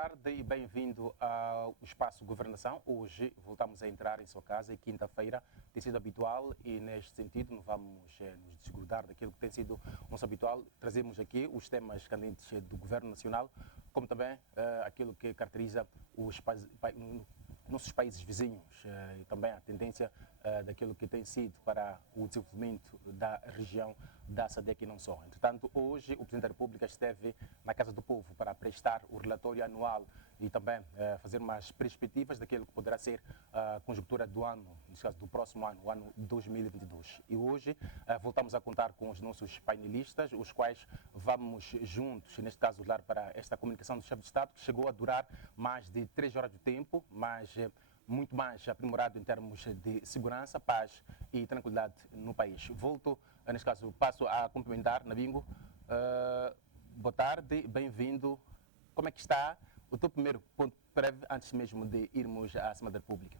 tarde e bem-vindo ao Espaço Governação. Hoje voltamos a entrar em sua casa e quinta-feira tem sido habitual e neste sentido não vamos nos desgrudar daquilo que tem sido nosso habitual. Trazemos aqui os temas candentes do Governo Nacional, como também aquilo que caracteriza os nossos países vizinhos e também a tendência daquilo que tem sido para o desenvolvimento da região da SADC e não só. Entretanto, hoje o Presidente da República esteve na Casa do Povo para prestar o relatório anual e também fazer umas perspectivas daquilo que poderá ser a conjuntura do ano, neste caso do próximo ano, o ano 2022. E hoje voltamos a contar com os nossos painelistas, os quais vamos juntos, neste caso, olhar para esta comunicação do chefe de Estado, que chegou a durar mais de 3 horas de tempo, mas muito mais aprimorado em termos de segurança, paz e tranquilidade no país. Volto, neste caso, passo a cumprimentar Nabingo. Boa tarde, bem-vindo. Como é que está o teu primeiro ponto prévio antes mesmo de irmos à Assembleia da República?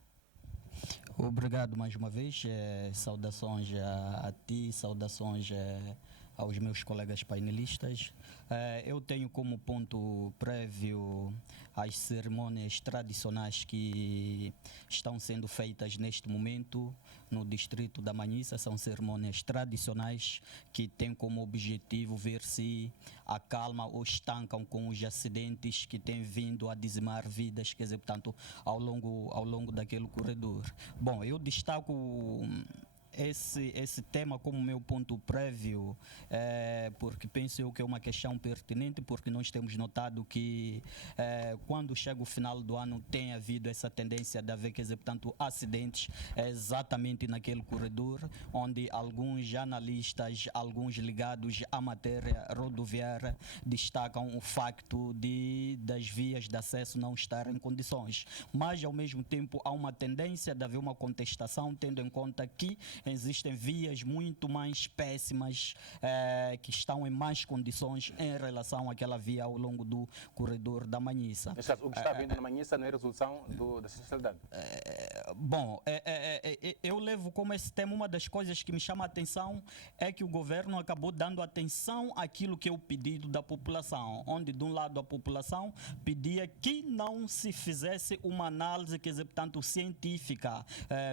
Obrigado mais uma vez, saudações a ti, saudações aos meus colegas painelistas. Eu tenho como ponto prévio as cerimônias tradicionais que estão sendo feitas neste momento no distrito da Manhissa. São cerimônias tradicionais que têm como objetivo ver se acalmam ou estancam com os acidentes que têm vindo a dizimar vidas, quer dizer, portanto, ao longo daquele corredor. Bom, eu destaco esse tema como meu ponto prévio, porque penso eu que é uma questão pertinente, porque nós temos notado que quando chega o final do ano tem havido essa tendência de haver, quer dizer, portanto, acidentes exatamente naquele corredor, onde alguns analistas, alguns ligados à matéria rodoviária, destacam o facto das vias de acesso não estarem em condições. Mas, ao mesmo tempo, há uma tendência de haver uma contestação, tendo em conta que existem vias muito mais péssimas que estão em más condições em relação àquela via ao longo do corredor da Manhissa. Neste caso, o que está vindo na Manhissa não é resolução da sinistralidade? Bom, eu levo como esse tema, uma das coisas que me chama a atenção é que o governo acabou dando atenção àquilo que é o pedido da população, onde de um lado a população pedia que não se fizesse uma análise, quer dizer, portanto, científica.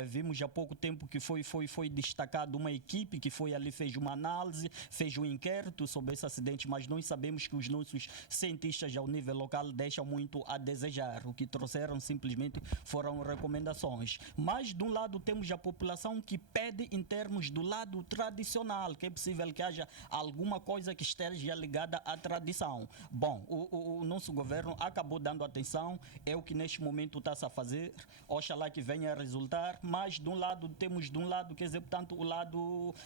Vimos há pouco tempo que foi destacado uma equipe que foi ali, fez uma análise, fez um inquérito sobre esse acidente, mas nós sabemos que os nossos cientistas ao nível local deixam muito a desejar. O que trouxeram simplesmente foram recomendações. Mas de um lado temos a população que pede em termos do lado tradicional, que é possível que haja alguma coisa que esteja ligada à tradição. Bom, o nosso governo acabou dando atenção, é o que neste momento está-se a fazer, oxalá que venha a resultar, mas de um lado temos quer dizer, portanto,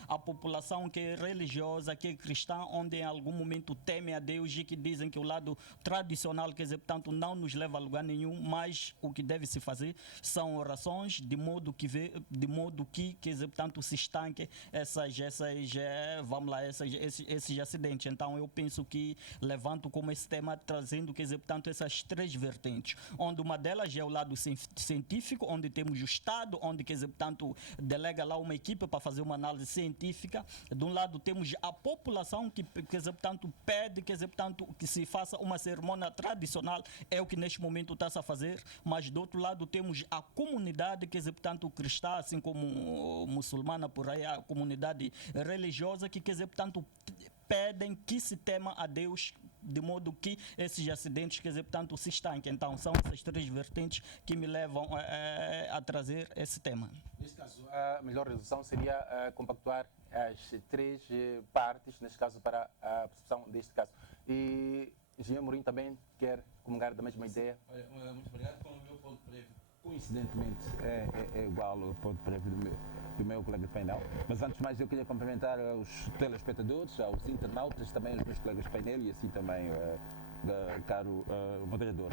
a população que é religiosa, que é cristã, onde em algum momento temem a Deus e que dizem que o lado tradicional, quer dizer, portanto, não nos leva a lugar nenhum, mas o que deve se fazer são orações de modo que quer dizer, portanto, se estanque esses acidentes. Então eu penso que levanto como esse tema trazendo, quer dizer, portanto, essas três vertentes, onde uma delas é o lado científico, onde temos o Estado, onde, quer dizer, portanto, delega lá uma equipe para fazer uma análise científica. De um lado temos a população que, quer dizer, portanto, pede, quer dizer, portanto, que se faça uma cerimônia tradicional, é o que neste momento está-se a fazer, mas do outro lado temos a comunidade, quer dizer, portanto, cristã, assim como muçulmana por aí, a comunidade religiosa que, quer dizer, portanto, pedem que se tema a Deus de modo que esses acidentes, quer dizer, portanto, se estanquem. Então, são essas três vertentes que me levam a trazer esse tema. Neste caso, a melhor resolução seria compactuar as três partes, neste caso, para a percepção deste caso. E o engenheiro Mourinho também quer comungar da mesma ideia? Olha, muito obrigado. Com o meu ponto prévio, coincidentemente, é igual ao ponto prévio do meu colega de painel. Mas antes de mais eu queria cumprimentar os telespectadores, aos internautas, também os meus colegas de painel e assim também caro moderador.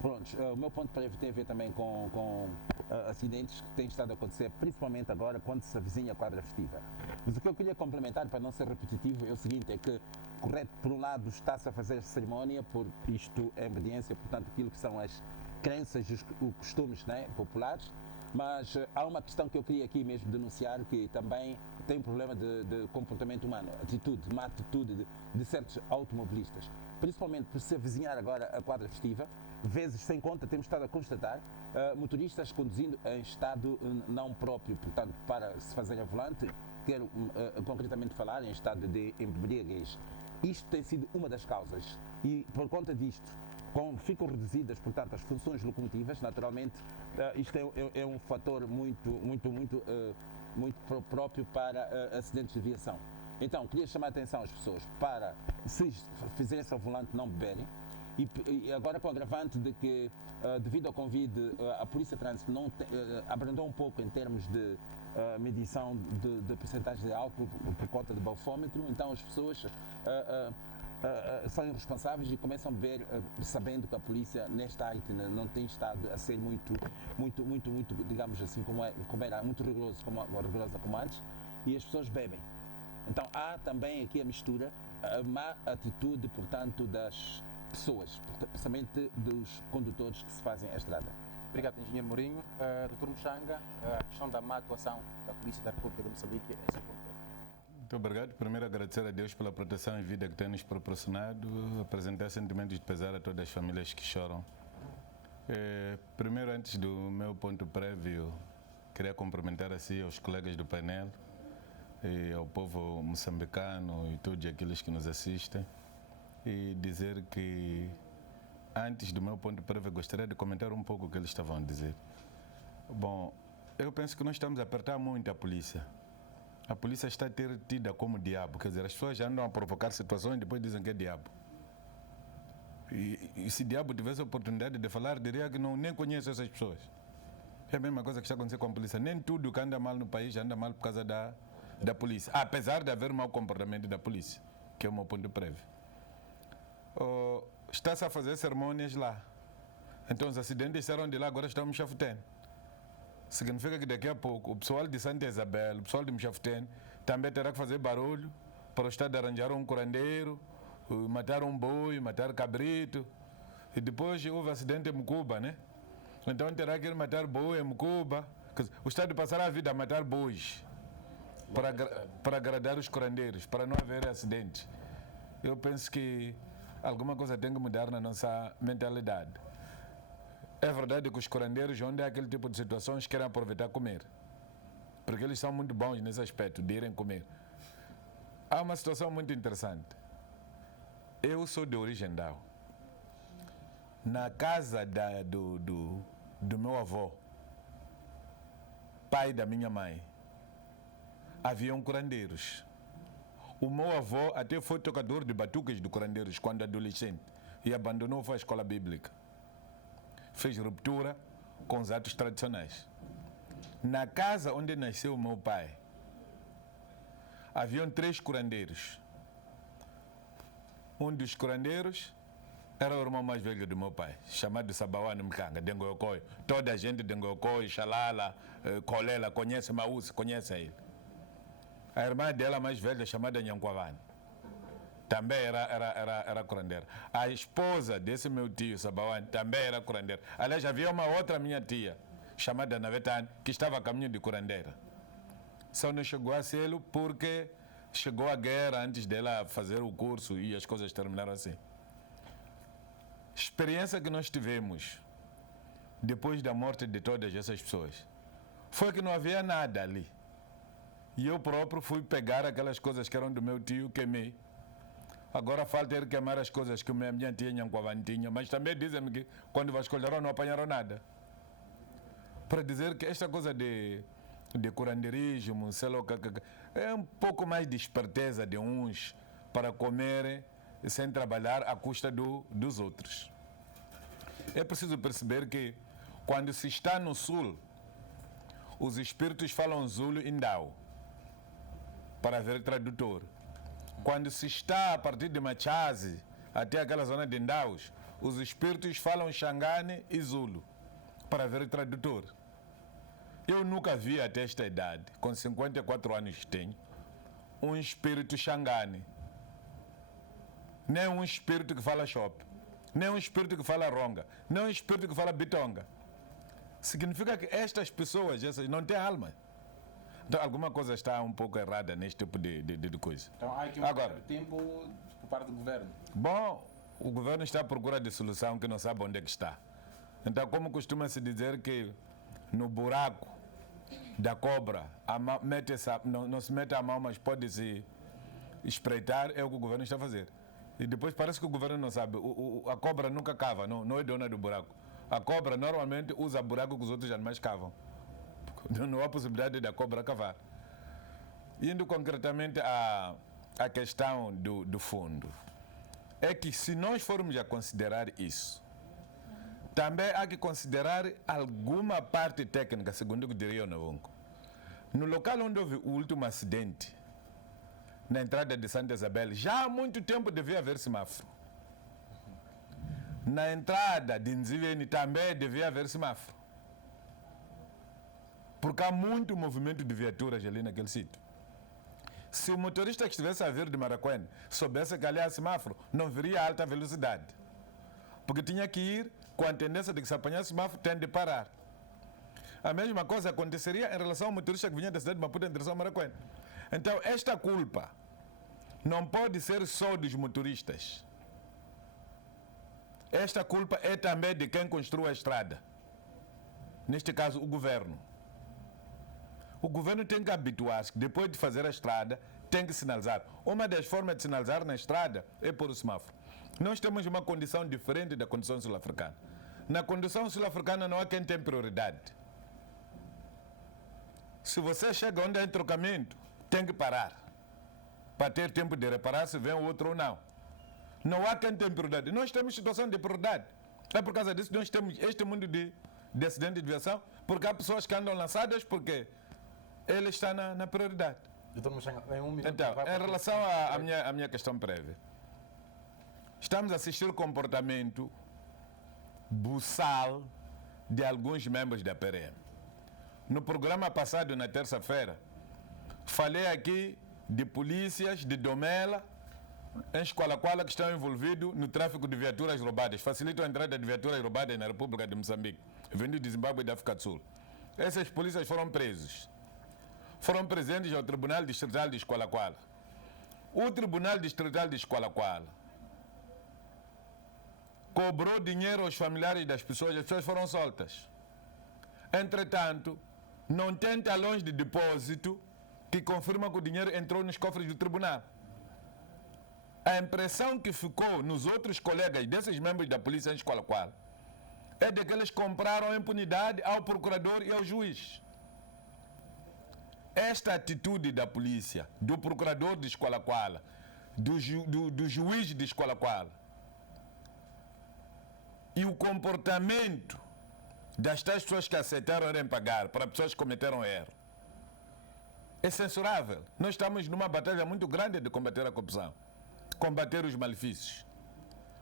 Pronto, o meu ponto prévio tem a ver também com acidentes que têm estado a acontecer, principalmente agora quando se avizinha a quadra festiva. Mas o que eu queria complementar, para não ser repetitivo, é o seguinte, é que, correto, por um lado está-se a fazer cerimónia, por isto é obediência, portanto, aquilo que são as crenças e os costumes, né, populares, mas há uma questão que eu queria aqui mesmo denunciar, que também tem um problema de comportamento humano, má atitude de certos automobilistas. Principalmente por se avizinhar agora a quadra festiva, vezes sem conta temos estado a constatar motoristas conduzindo em estado não próprio, portanto, para se fazer a volante, quero concretamente falar em estado de embriaguez. Isto tem sido uma das causas e por conta disto, como ficam reduzidas, portanto, as funções locomotivas, naturalmente, isto é um fator muito próprio para acidentes de viação. Então, queria chamar a atenção às pessoas para, se fizerem-se ao volante, não beberem. E agora com o agravante de que, devido ao convite, a Polícia de Trânsito abrandou um pouco em termos de medição de percentagem de álcool por conta do bafômetro, então as pessoas são irresponsáveis e começam a beber sabendo que a polícia nesta área não tem estado a ser muito, digamos assim, como era muito rigorosa como antes, e as pessoas bebem. Então há também aqui a mistura, a má atitude, portanto, das pessoas, principalmente dos condutores que se fazem a estrada. Obrigado, Engenheiro Mourinho. Dr. Muxanga, a questão da má atuação da Polícia da República de Moçambique é seu ponto. Muito obrigado. Primeiro, agradecer a Deus pela proteção e vida que tem nos proporcionado, apresentar sentimentos de pesar a todas as famílias que choram. Primeiro, antes do meu ponto prévio, queria cumprimentar assim aos colegas do painel, e ao povo moçambicano e todos aqueles que nos assistem, e dizer que, antes do meu ponto prévio, gostaria de comentar um pouco o que eles estavam a dizer. Bom, eu penso que nós estamos a apertar muito a polícia. A polícia está a ter tida como diabo, quer dizer, as pessoas já andam a provocar situações e depois dizem que é diabo. E se diabo tivesse a oportunidade de falar, diria que nem conhece essas pessoas. É a mesma coisa que está acontecendo com a polícia. Nem tudo que anda mal no país anda mal por causa da polícia, apesar de haver mau comportamento da polícia, que é o meu ponto prévio. Está-se a fazer cerimônias lá. Então os acidentes saíram de lá, agora estão me chafutando. Significa que daqui a pouco o pessoal de Santa Isabel, o pessoal de Mchafutene, também terá que fazer barulho para o Estado arranjar um curandeiro, matar um boi, matar cabrito. E depois houve acidente em Mucuba, né? Então terá que ir matar boi em Mucuba. O Estado passará a vida a matar bois para agradar os curandeiros, para não haver acidentes. Eu penso que alguma coisa tem que mudar na nossa mentalidade. É verdade que os curandeiros, onde há aquele tipo de situações, querem aproveitar comer. Porque eles são muito bons nesse aspecto, de irem comer. Há uma situação muito interessante. Eu sou de origem Dao. Na casa do meu avô, pai da minha mãe, haviam curandeiros. O meu avô até foi tocador de batuques de curandeiros quando adolescente e abandonou a escola bíblica. Fez ruptura com os atos tradicionais. Na casa onde nasceu o meu pai, haviam 3 curandeiros. Um dos curandeiros era o irmão mais velho do meu pai, chamado Sabawane Mkanga, de Ngoyokoi. Toda a gente de Ngoyokoi, Xalala, Kolela, conhece Maús, conhece ele. A irmã dela mais velha, chamada Nhanquavane, também era curandeira. A esposa desse meu tio, Sabawane, também era curandeira. Aliás, havia uma outra minha tia, chamada Navetane, que estava a caminho de curandeira. Só não chegou a sê-lo porque chegou a guerra antes dela fazer o curso e as coisas terminaram assim. Experiência que nós tivemos depois da morte de todas essas pessoas foi que não havia nada ali. E eu próprio fui pegar aquelas coisas que eram do meu tio, queimei. Agora falta ele queimar as coisas que a minha tia Nhanquavane tinha, mas também dizem-me que quando vasculharam não apanharam nada. Para dizer que esta coisa de curandeirismo, sei lá, é um pouco mais de esperteza de uns para comerem sem trabalhar à custa dos outros. É preciso perceber que quando se está no sul, os espíritos falam Zulu e Ndau, para haver tradutor. Quando se está a partir de Machazi até aquela zona de Ndaus, os espíritos falam Xangane e Zulu, para haver tradutor. Eu nunca vi até esta idade, com 54 anos que tenho, um espírito Xangane. Nem um espírito que fala Xop, nem um espírito que fala Ronga, nem um espírito que fala Bitonga. Significa que estas pessoas, essas, não têm alma. Então, alguma coisa está um pouco errada neste tipo de coisa. Então há aqui Agora, tempo por parte do governo. Bom, o governo está à procura de solução que não sabe onde é que está. Então, como costuma-se dizer que no buraco da cobra não se mete a mão, mas pode-se espreitar, é o que o governo está a fazer. E depois parece que o governo não sabe. A cobra nunca cava, não é dona do buraco. A cobra normalmente usa buraco que os outros animais cavam. Não há possibilidade da cobra cavar. Indo concretamente à questão do fundo, é que se nós formos a considerar isso, também há que considerar alguma parte técnica, segundo o que diria o Novunco. No local onde houve o último acidente, na entrada de Santa Isabel, já há muito tempo devia haver semáforo. Na entrada de Nziveni também devia haver semáforo. Porque há muito movimento de viaturas ali naquele sítio. Se o motorista que estivesse a vir de Maracuene soubesse que ali há semáforo, não viria a alta velocidade. Porque tinha que ir com a tendência de que se apanhasse semáforo, tem de parar. A mesma coisa aconteceria em relação ao motorista que vinha da cidade de Maputo em direção a Maracuene. Então, esta culpa não pode ser só dos motoristas. Esta culpa é também de quem construiu a estrada. Neste caso, o governo. O governo tem que habituar-se que depois de fazer a estrada, tem que sinalizar. Uma das formas de sinalizar na estrada é por o semáforo. Nós temos uma condição diferente da condição sul-africana. Na condição sul-africana não há quem tem prioridade. Se você chega onde há entrocamento, tem que parar. Para ter tempo de reparar se vem o outro ou não. Não há quem tem prioridade. Nós temos situação de prioridade. É por causa disso que nós temos este mundo de acidente de viação, porque há pessoas que andam lançadas porque ele está na prioridade. Doutor Muxanga, em um minuto. Então, em relação à minha questão prévia, estamos a assistir o comportamento buçal de alguns membros da PRM. No programa passado, na terça-feira, falei aqui de polícias de Domela, em Esqualaquala, que estão envolvidos no tráfico de viaturas roubadas, facilitam a entrada de viaturas roubadas na República de Moçambique, vindo de Zimbábue e da África do Sul. Essas polícias foram presos. Foram presentes ao Tribunal Distrital de Esqualaquala. O Tribunal Distrital de Esqualaquala cobrou dinheiro aos familiares das pessoas, as pessoas foram soltas. Entretanto, não tem talões de depósito que confirmam que o dinheiro entrou nos cofres do tribunal. A impressão que ficou nos outros colegas desses membros da polícia em Esqualaquala é de que eles compraram impunidade ao procurador e ao juiz. Esta atitude da polícia, do procurador de Esqualaquala, do juiz de Esqualaquala e o comportamento das tais pessoas que aceitaram irem pagar para pessoas que cometeram erro é censurável. Nós estamos numa batalha muito grande de combater a corrupção, combater os malefícios.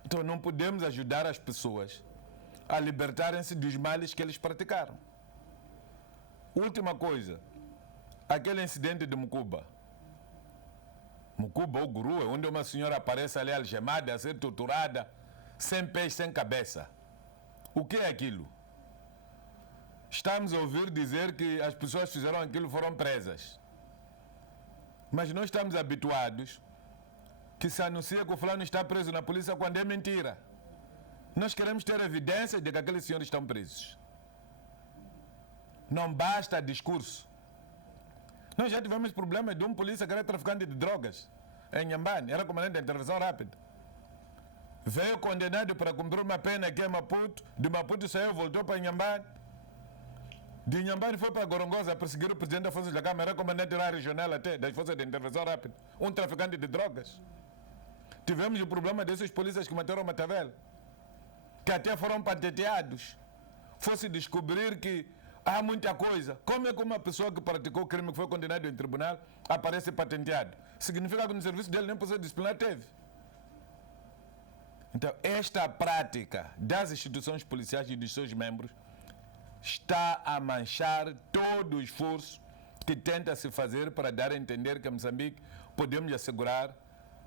Então não podemos ajudar as pessoas a libertarem-se dos males que eles praticaram. Última coisa, aquele incidente de Mucuba. Mucuba, o Guru, onde uma senhora aparece ali algemada, a ser torturada, sem pés, sem cabeça. O que é aquilo? Estamos a ouvir dizer que as pessoas que fizeram aquilo foram presas. Mas nós estamos habituados que se anuncia que o fulano está preso na polícia quando é mentira. Nós queremos ter evidências de que aqueles senhores estão presos. Não basta discurso. Nós já tivemos problemas de um polícia que era traficante de drogas em Nhambane, era comandante da intervenção rápida. Veio condenado para cumprir uma pena aqui em Maputo, de Maputo saiu, voltou para Nhambane. De Nhambane foi para Gorongosa perseguir o presidente da Força da Câmara, era comandante lá regional até, das Forças de Intervenção Rápida, um traficante de drogas. Tivemos o problema desses polícias que mataram Matavel, que até foram patenteados. Fosse descobrir que há muita coisa. Como é que uma pessoa que praticou crime, que foi condenado em tribunal, aparece patenteado? Significa que no serviço dele nem processo disciplinar teve. Então, esta prática das instituições policiais e dos seus membros está a manchar todo o esforço que tenta se fazer para dar a entender que em Moçambique podemos assegurar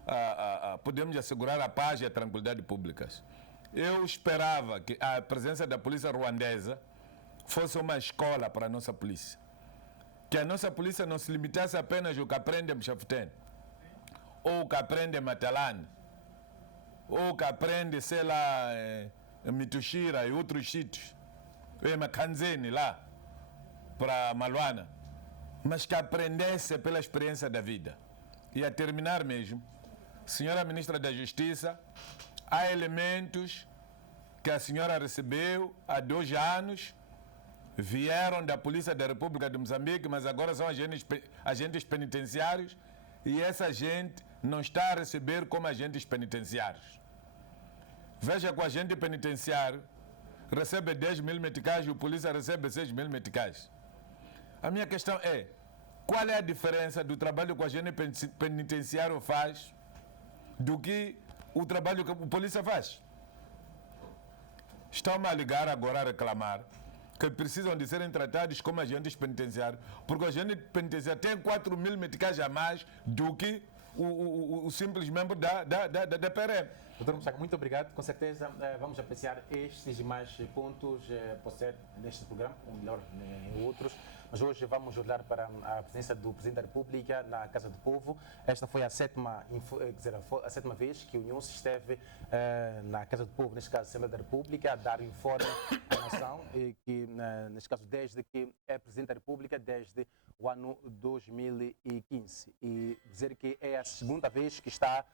a paz e a tranquilidade públicas. Eu esperava que a presença da polícia ruandesa fosse uma escola para a nossa polícia. que a nossa polícia não se limitasse apenas ao que aprende em Mchafutene, ou o que aprende em Matalane, ou o que aprende, sei lá, em Mituxira e outros sítios, em Makanzeni, lá, para Maluana, mas que aprendesse pela experiência da vida. E a terminar mesmo, senhora Ministra da Justiça, há elementos que a senhora recebeu há 2 anos, vieram da Polícia da República de Moçambique, mas agora são agentes penitenciários, e essa gente não está a receber como agentes penitenciários. Veja que o agente penitenciário recebe 10 mil meticais e o polícia recebe 6 mil meticais. A minha questão é, qual é a diferença do trabalho que o agente penitenciário faz do que o trabalho que o polícia faz? Estão-me a ligar agora a reclamar que precisam de serem tratados como agentes penitenciários, porque o agente penitenciário tem 4 mil meticais a mais do que o simples membro da PRM. Doutor Mustaca, muito obrigado. Com certeza vamos apreciar estes e mais pontos por ser neste programa, ou melhor, em outros. Mas hoje vamos olhar para a presença do Presidente da República na Casa do Povo. Esta foi a sétima vez que o Nhus esteve na Casa do Povo, neste caso, a Assembleia da República, a dar informe à nação, e que, neste caso, desde que é Presidente da República, desde o ano 2015. E dizer que é a segunda vez que está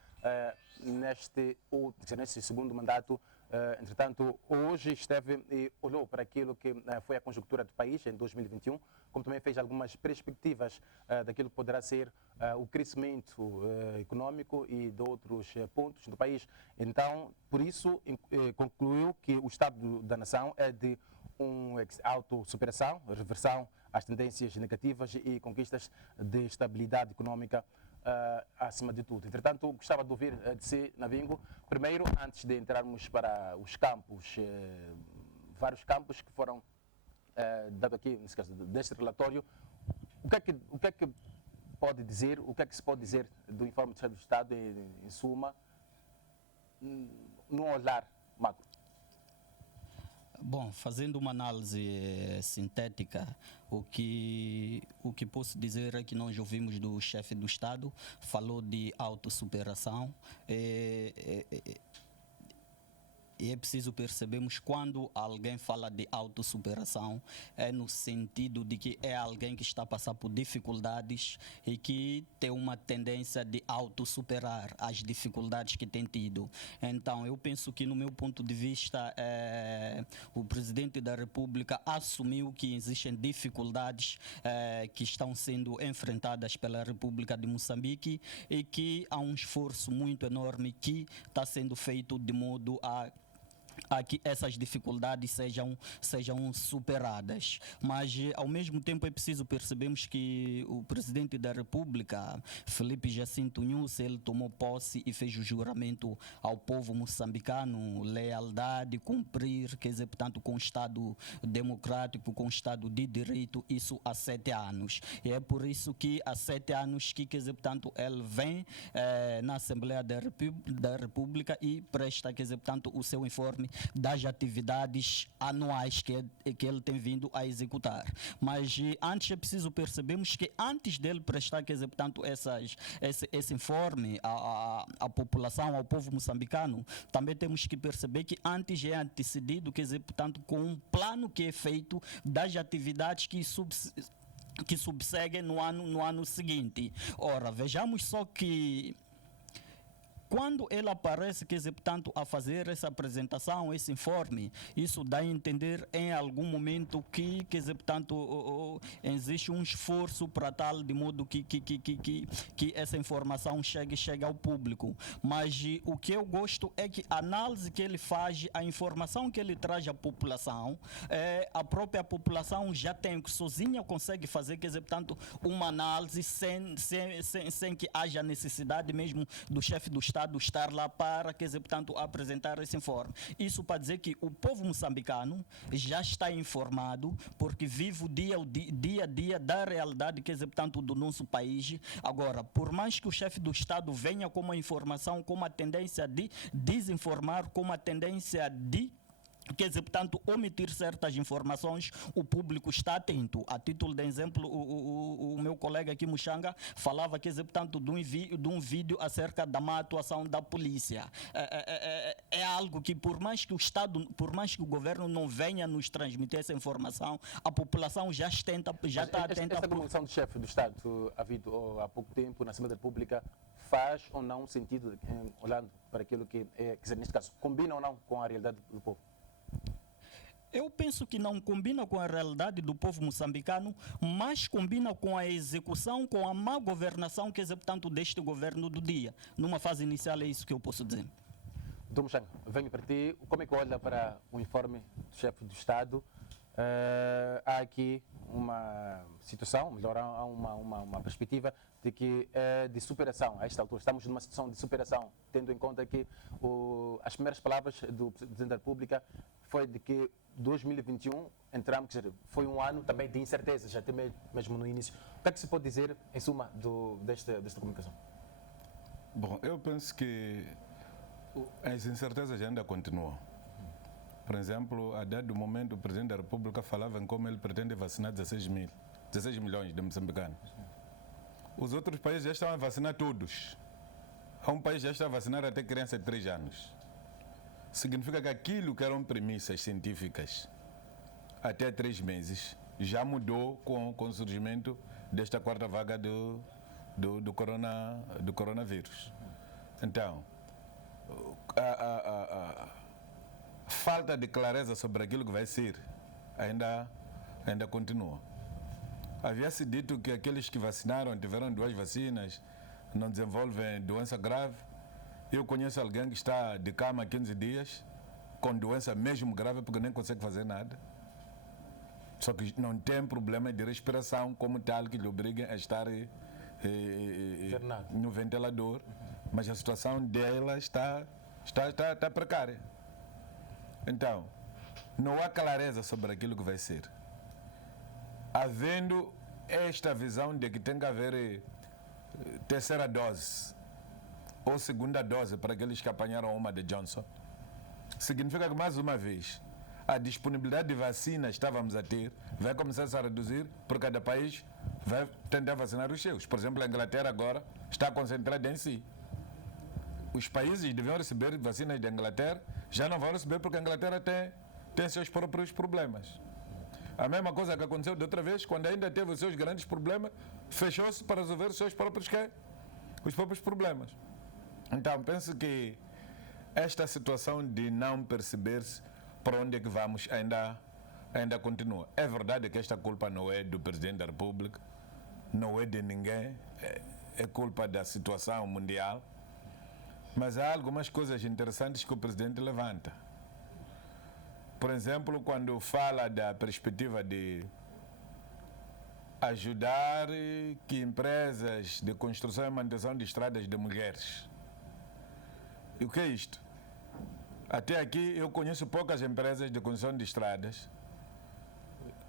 neste segundo mandato. Entretanto, hoje esteve e olhou para aquilo que foi a conjuntura do país em 2021, como também fez algumas perspectivas daquilo que poderá ser o crescimento econômico e de outros pontos do país. Então, por isso, concluiu que o estado da nação é de autossuperação, reversão às tendências negativas e conquistas de estabilidade econômica acima de tudo. Entretanto, gostava de ouvir de si, Navingo, primeiro, antes de entrarmos para os campos, vários campos que foram dados aqui, nesse caso, deste relatório, o que é que pode dizer, o que é que se pode dizer do informe do chefe do Estado, em suma, no olhar macro? Bom, fazendo uma análise sintética, o que posso dizer é que nós ouvimos do chefe do Estado, falou de autossuperação. E é preciso percebermos quando alguém fala de autossuperação, é no sentido de que é alguém que está a passar por dificuldades e que tem uma tendência de autossuperar as dificuldades que tem tido. Então, eu penso que, no meu ponto de vista, o Presidente da República assumiu que existem dificuldades que estão sendo enfrentadas pela República de Moçambique e que há um esforço muito enorme que está sendo feito de modo a que essas dificuldades sejam superadas. Mas, ao mesmo tempo, é preciso percebermos que o Presidente da República, Filipe Jacinto Nyusi, ele tomou posse e fez o juramento ao povo moçambicano, lealdade, cumprir, quer dizer, portanto, com o Estado democrático, com o Estado de direito, isso há 7 anos. E é por isso que há 7 anos que, quer dizer, portanto, ele vem na Assembleia da República e presta, quer dizer, portanto, o seu informe das atividades anuais que ele tem vindo a executar. Mas antes é preciso percebermos que antes dele prestar, quer dizer, portanto, esse informe à população, ao povo moçambicano, também temos que perceber que antes é antecedido, quer dizer, portanto, com um plano que é feito das atividades que subseguem no ano seguinte. Ora, vejamos só que quando ele aparece, quer dizer, portanto, a fazer essa apresentação, esse informe, isso dá a entender em algum momento que, quer dizer, portanto, existe um esforço para tal, de modo que essa informação chegue ao público. Mas o que eu gosto é que a análise que ele faz, a informação que ele traz à população, a própria população já tem, que sozinha consegue fazer, quer dizer, portanto, uma análise sem que haja necessidade mesmo do chefe do Estado estar lá para, quer dizer, portanto, apresentar esse informe. Isso para dizer que o povo moçambicano já está informado, porque vive o dia a dia da realidade, quer dizer, portanto, do nosso país. Agora, por mais que o chefe do Estado venha com uma informação, com uma tendência de desinformar, com uma tendência de Quer dizer, portanto, omitir certas informações, o público está atento. A título de exemplo, o meu colega aqui, Muxanga, falava, quer dizer, portanto, de um vídeo acerca da má atuação da polícia. É algo que, por mais que o Estado, por mais que o governo não venha nos transmitir essa informação, a população já está atenta. Esta comunicação do chefe do Estado, havido há pouco tempo, na Assembleia da República, faz ou não sentido, olhando para aquilo que é, quer dizer, neste caso, combina ou não com a realidade do povo? Eu penso que não combina com a realidade do povo moçambicano, mas combina com a execução, com a má governação, quer dizer, portanto, deste governo do dia. Numa fase inicial é isso que eu posso dizer. Dr. Muxanga, venho para ti. Como é que olha para o informe do chefe do Estado? Há aqui uma situação, melhor, há uma perspectiva de que de superação. A esta altura estamos numa situação de superação, tendo em conta que as primeiras palavras do Presidente da República foi de que 2021 entramos, quer dizer, foi um ano também de incertezas, até mesmo no início. O que é que se pode dizer, em suma, desta comunicação? Bom, eu penso que as incertezas ainda continuam. Por exemplo, a dado momento, o Presidente da República falava em como ele pretende vacinar 16 milhões de moçambicanos. Os outros países já estão a vacinar todos. Há um país que já está a vacinar até criança de 3 anos. Significa que aquilo que eram premissas científicas até 3 meses já mudou com o surgimento desta quarta vaga do coronavírus. Então, a falta de clareza sobre aquilo que vai ser ainda continua. Havia-se dito que aqueles que vacinaram, tiveram 2 vacinas, não desenvolvem doença grave. Eu conheço alguém que está de cama há 15 dias, com doença mesmo grave, porque nem consegue fazer nada. Só que não tem problema de respiração como tal que lhe obriga a estar no ventilador. Mas a situação dela está precária. Então, não há clareza sobre aquilo que vai ser. Havendo esta visão de que tem que haver terceira dose ou segunda dose para aqueles que apanharam uma de Johnson, significa que, mais uma vez, a disponibilidade de vacinas que estávamos a ter vai começar a reduzir, porque cada país vai tentar vacinar os seus. Por exemplo, a Inglaterra agora está concentrada em si. Os países deviam receber vacinas da Inglaterra, já não vão receber porque a Inglaterra tem seus próprios problemas. A mesma coisa que aconteceu de outra vez, quando ainda teve os seus grandes problemas, fechou-se para resolver os seus próprios problemas. Então, penso que esta situação de não perceber-se para onde é que vamos ainda continua. É verdade que esta culpa não é do Presidente da República, não é de ninguém, é culpa da situação mundial. Mas há algumas coisas interessantes que o Presidente levanta. Por exemplo, quando fala da perspectiva de ajudar que empresas de construção e manutenção de estradas de mulheres. E o que é isto? Até aqui eu conheço poucas empresas de construção de estradas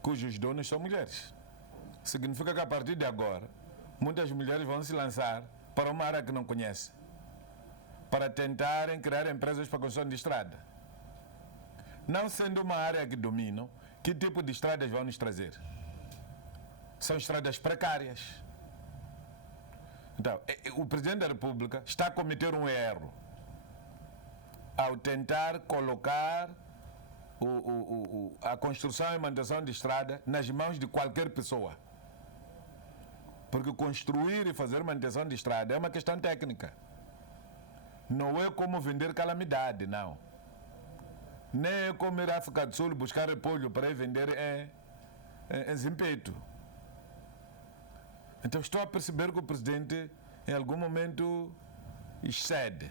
cujos donos são mulheres. Significa que a partir de agora, muitas mulheres vão se lançar para uma área que não conhecem, para tentarem criar empresas para construção de estrada. Não sendo uma área que dominam, que tipo de estradas vão nos trazer? São estradas precárias. Então, o Presidente da República está a cometer um erro ao tentar colocar a construção e manutenção de estrada nas mãos de qualquer pessoa. Porque construir e fazer manutenção de estrada é uma questão técnica. Não é como vender calamidade, não. Nem é como ir à África do Sul buscar repolho para ir vender em Zimpeto. Então estou a perceber que o Presidente em algum momento excede.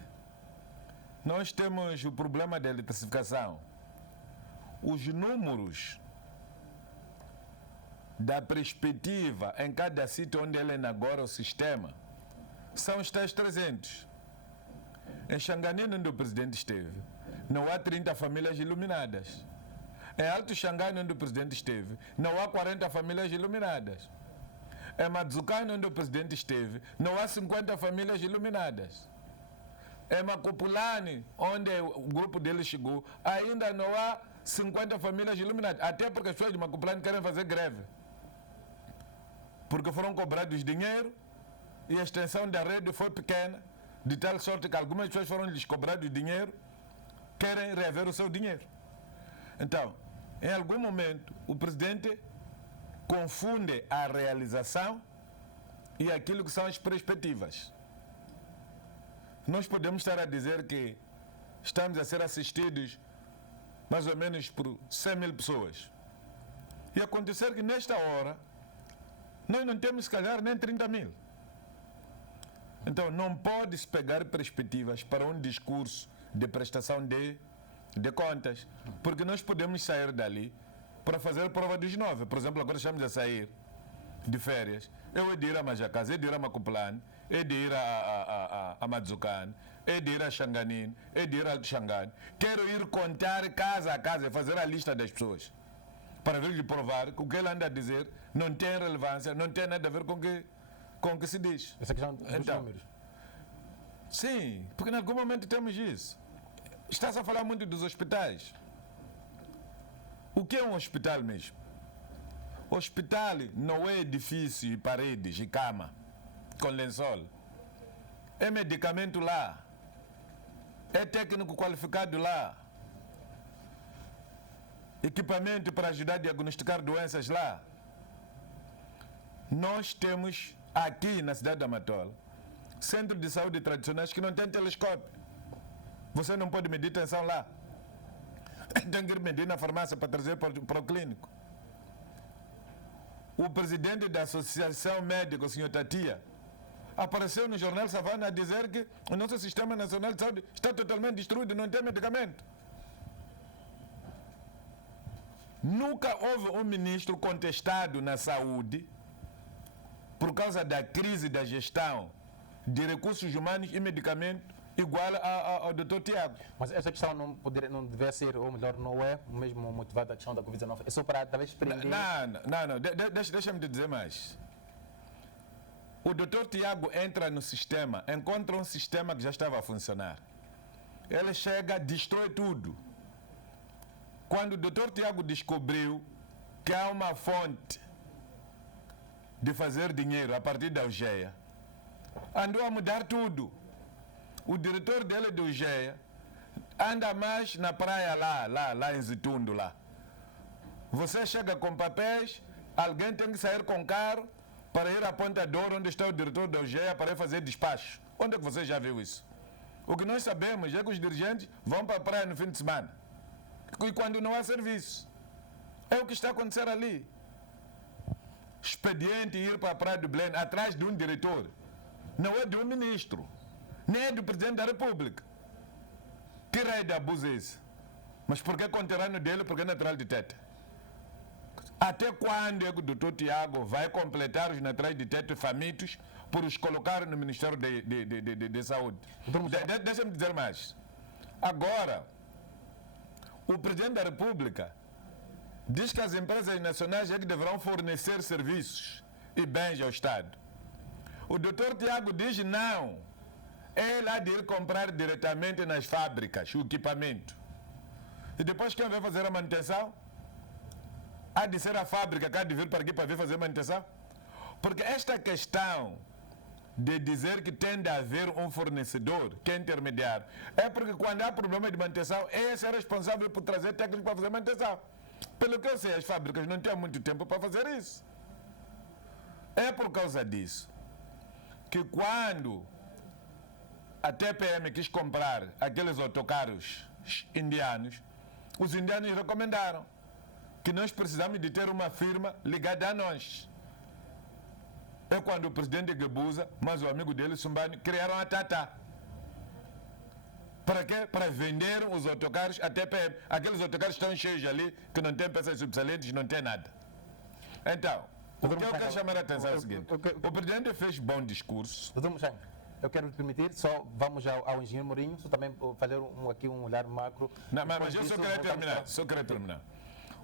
Nós temos o problema da eletrificação. Os números da perspectiva em cada sítio onde ele inaugura o sistema são os tais 300. Em Xanganino, onde o Presidente esteve, não há 30 famílias iluminadas. Em Alto Xangana, onde o Presidente esteve, não há 40 famílias iluminadas. Em Madzucana, onde o Presidente esteve, não há 50 famílias iluminadas. Em Macopulani, onde o grupo dele chegou, ainda não há 50 famílias iluminadas. Até porque as pessoas de Macuplane querem fazer greve. Porque foram cobrados dinheiro e a extensão da rede foi pequena, de tal sorte que algumas pessoas foram lhes cobrados dinheiro, querem reaver o seu dinheiro. Então, em algum momento, o presidente confunde a realização e aquilo que são as perspectivas. Nós podemos estar a dizer que estamos a ser assistidos mais ou menos por 100 mil pessoas. E acontecer que nesta hora nós não temos, se calhar, nem 30 mil. Então, não pode-se pegar perspectivas para um discurso de prestação de contas, porque nós podemos sair dali para fazer prova dos 9. Por exemplo, agora estamos a sair de férias. Eu he de ir a Majacás, he de ir a Macuplane, he de ir a Madzucane, he de ir a Xanganin, he de ir a Alto Xangane. Quero ir contar casa a casa e fazer a lista das pessoas, para vir lhe provar que o que ele anda a dizer não tem relevância, não tem nada a ver com o que se diz. Essa questão dos números. Sim, porque em algum momento temos isso. Está-se a falar muito dos hospitais. O que é um hospital mesmo? Hospital não é edifício e paredes e cama com lençol. É medicamento lá. É técnico qualificado lá. Equipamento para ajudar a diagnosticar doenças lá. Nós temos aqui na cidade da Matola centro de saúde tradicionais que não tem telescópio. Você não pode medir tensão lá. Tem que ir medir na farmácia para trazer para o clínico. O presidente da Associação Médica, o senhor Tatia, apareceu no jornal Savana a dizer que o nosso Sistema Nacional de Saúde está totalmente destruído, não tem medicamento. Nunca houve um ministro contestado na saúde por causa da crise da gestão de recursos humanos e medicamentos igual ao Dr. Tiago. Mas essa questão não deve ser, ou melhor, não é mesmo motivada a questão da Covid-19. É só para talvez prender... Não. Deixa-me te dizer mais. O Dr. Tiago entra no sistema, encontra um sistema que já estava a funcionar. Ele chega, destrói tudo. Quando o Dr. Tiago descobriu que há uma fonte de fazer dinheiro a partir da UGEA, andou a mudar tudo. O diretor dele do UGEA anda mais na praia lá em Zitundo lá. Você chega com papéis, alguém tem que sair com carro para ir à Ponta Douro, onde está o diretor da UGEA, para ir fazer despacho. Onde é que você já viu isso? O que nós sabemos é que os dirigentes vão para a praia no fim de semana. E quando não há serviço. É o que está a acontecer ali. Expediente ir para a praia do Belém atrás de um diretor. Não é de um ministro. Nem é do presidente da República. Que raio de abuso é esse? Mas por que conterrâneo dele? Porque é natural de Tete. Até quando é que o doutor Tiago vai completar os naturais de Tete famintos por os colocar no Ministério de Saúde? Deixa-me dizer mais. Agora, o presidente da República diz que as empresas nacionais é que deverão fornecer serviços e bens ao Estado. O doutor Tiago diz não. Ele há de ir comprar diretamente nas fábricas o equipamento. E depois quem vai fazer a manutenção? Há de ser a fábrica que há de vir para aqui para vir fazer manutenção? Porque esta questão de dizer que tem de haver um fornecedor que é intermediário, é porque quando há problema de manutenção, esse é responsável por trazer técnicos para fazer manutenção. Pelo que eu sei, as fábricas não têm muito tempo para fazer isso. É por causa disso que quando a TPM quis comprar aqueles autocarros indianos, os indianos recomendaram que nós precisamos de ter uma firma ligada a nós. É quando o presidente Guebuza, mas o amigo dele, Sumbani, criaram a Tata. Para quê? Para vender os autocarros à TPM. Aqueles autocarros estão cheios ali, que não tem peças subsalientes, não tem nada. Então, o que eu quero chamar a atenção é o seguinte. O presidente fez bom discurso. Doutor Mochang, eu quero lhe permitir, só vamos ao engenheiro Mourinho, só também fazer aqui um olhar macro. Não, mas eu só queria terminar.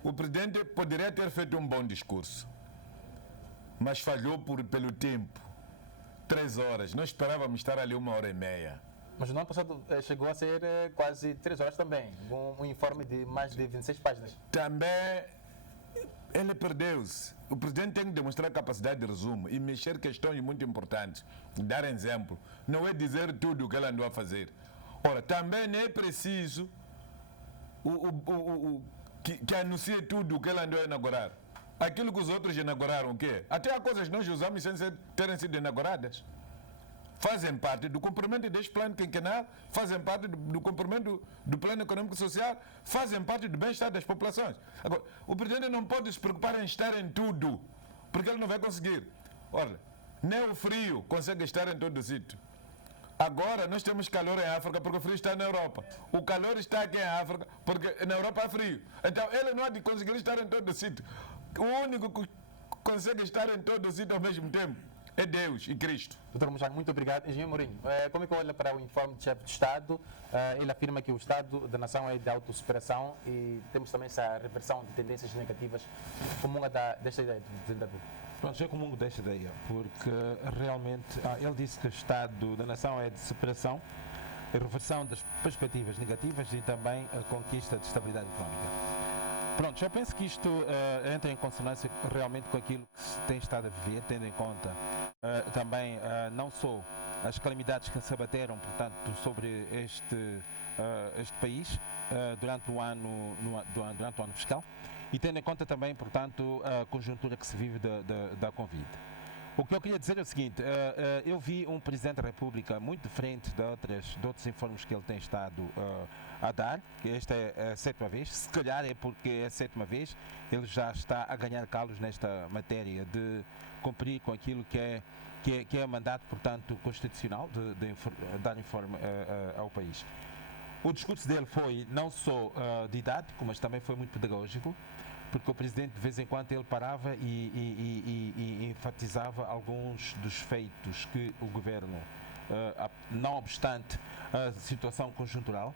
O presidente poderia ter feito um bom discurso, mas falhou pelo tempo. 3 horas. Nós esperávamos estar ali 1h30. Mas no ano passado chegou a ser quase 3 horas também, um informe de mais de 26 páginas. Também ele perdeu-se. O presidente tem que demonstrar capacidade de resumo e mexer questões muito importantes, dar exemplo. Não é dizer tudo o que ele andou a fazer. Ora, também não é preciso que anuncie tudo o que ele andou a inaugurar. Aquilo que os outros inauguraram, o quê? Até há coisas que nós usamos sem terem sido inauguradas. Fazem parte do cumprimento deste plano quinquenal, fazem parte do cumprimento do plano econômico e social, fazem parte do bem-estar das populações. Agora, o presidente não pode se preocupar em estar em tudo, porque ele não vai conseguir. Olha, nem o frio consegue estar em todo o sítio. Agora nós temos calor em África porque o frio está na Europa. O calor está aqui em África porque na Europa há frio. Então ele não há de conseguir estar em todo o sítio. O único que consegue estar em todo o sítio ao mesmo tempo é Deus e Cristo. Doutor Mujang, muito obrigado. Engenheiro Mourinho, como é que olha para o informe do chefe de Estado? Ele afirma que o Estado da nação é de autossuperação e temos também essa reversão de tendências negativas. Comum desta ideia do Presidente da República? Pronto, eu comungo desta ideia, porque realmente ele disse que o Estado da nação é de separação, a reversão das perspectivas negativas e também a conquista de estabilidade económica. Pronto, eu penso que isto entra em consonância realmente com aquilo que se tem estado a viver, tendo em conta também não só as calamidades que se abateram, portanto, sobre este país durante o ano fiscal, e tendo em conta também, portanto, a conjuntura que se vive da Covid. O que eu queria dizer é o seguinte, eu vi um Presidente da República muito diferente de outros informes que ele tem estado a dar, que esta é a 7ª vez, se calhar é porque é a 7ª vez, ele já está a ganhar calos nesta matéria de cumprir com aquilo que é mandato, portanto, constitucional de dar informe ao país. O discurso dele foi não só didático, mas também foi muito pedagógico, porque o Presidente de vez em quando ele parava e enfatizava alguns dos feitos que o Governo, não obstante a situação conjuntural,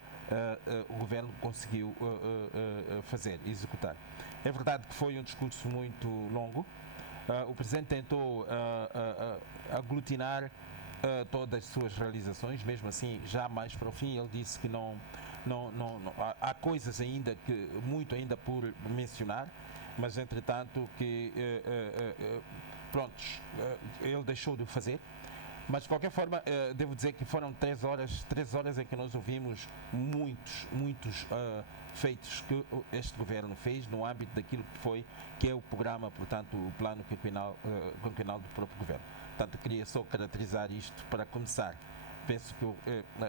o Governo conseguiu fazer, executar. É verdade que foi um discurso muito longo. O Presidente tentou aglutinar todas as suas realizações, mesmo assim, já mais para o fim, ele disse que há coisas ainda, muito ainda por mencionar, mas entretanto que ele deixou de o fazer. Mas de qualquer forma, devo dizer que foram 3 horas em que nós ouvimos muitos feitos que este governo fez no âmbito daquilo que é o programa, portanto, o plano quinquenal do próprio governo. Portanto, queria só caracterizar isto para começar. Penso que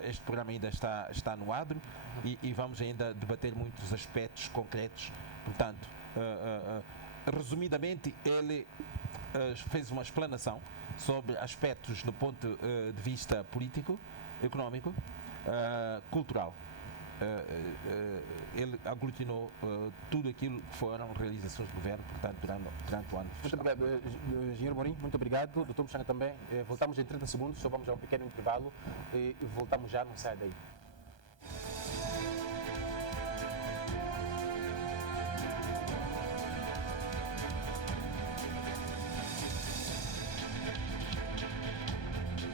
este programa ainda está no adro e vamos ainda debater muitos aspectos concretos. Portanto, resumidamente, ele fez uma explanação sobre aspectos do ponto de vista político, económico, cultural. Ele aglutinou tudo aquilo que foram realizações do governo, portanto, durante o ano fiscal. Muito obrigado, Engenheiro Mourinho, muito obrigado. Doutor Mujang também. Voltamos em 30 segundos, só vamos a um pequeno intervalo e voltamos já, não sai daí.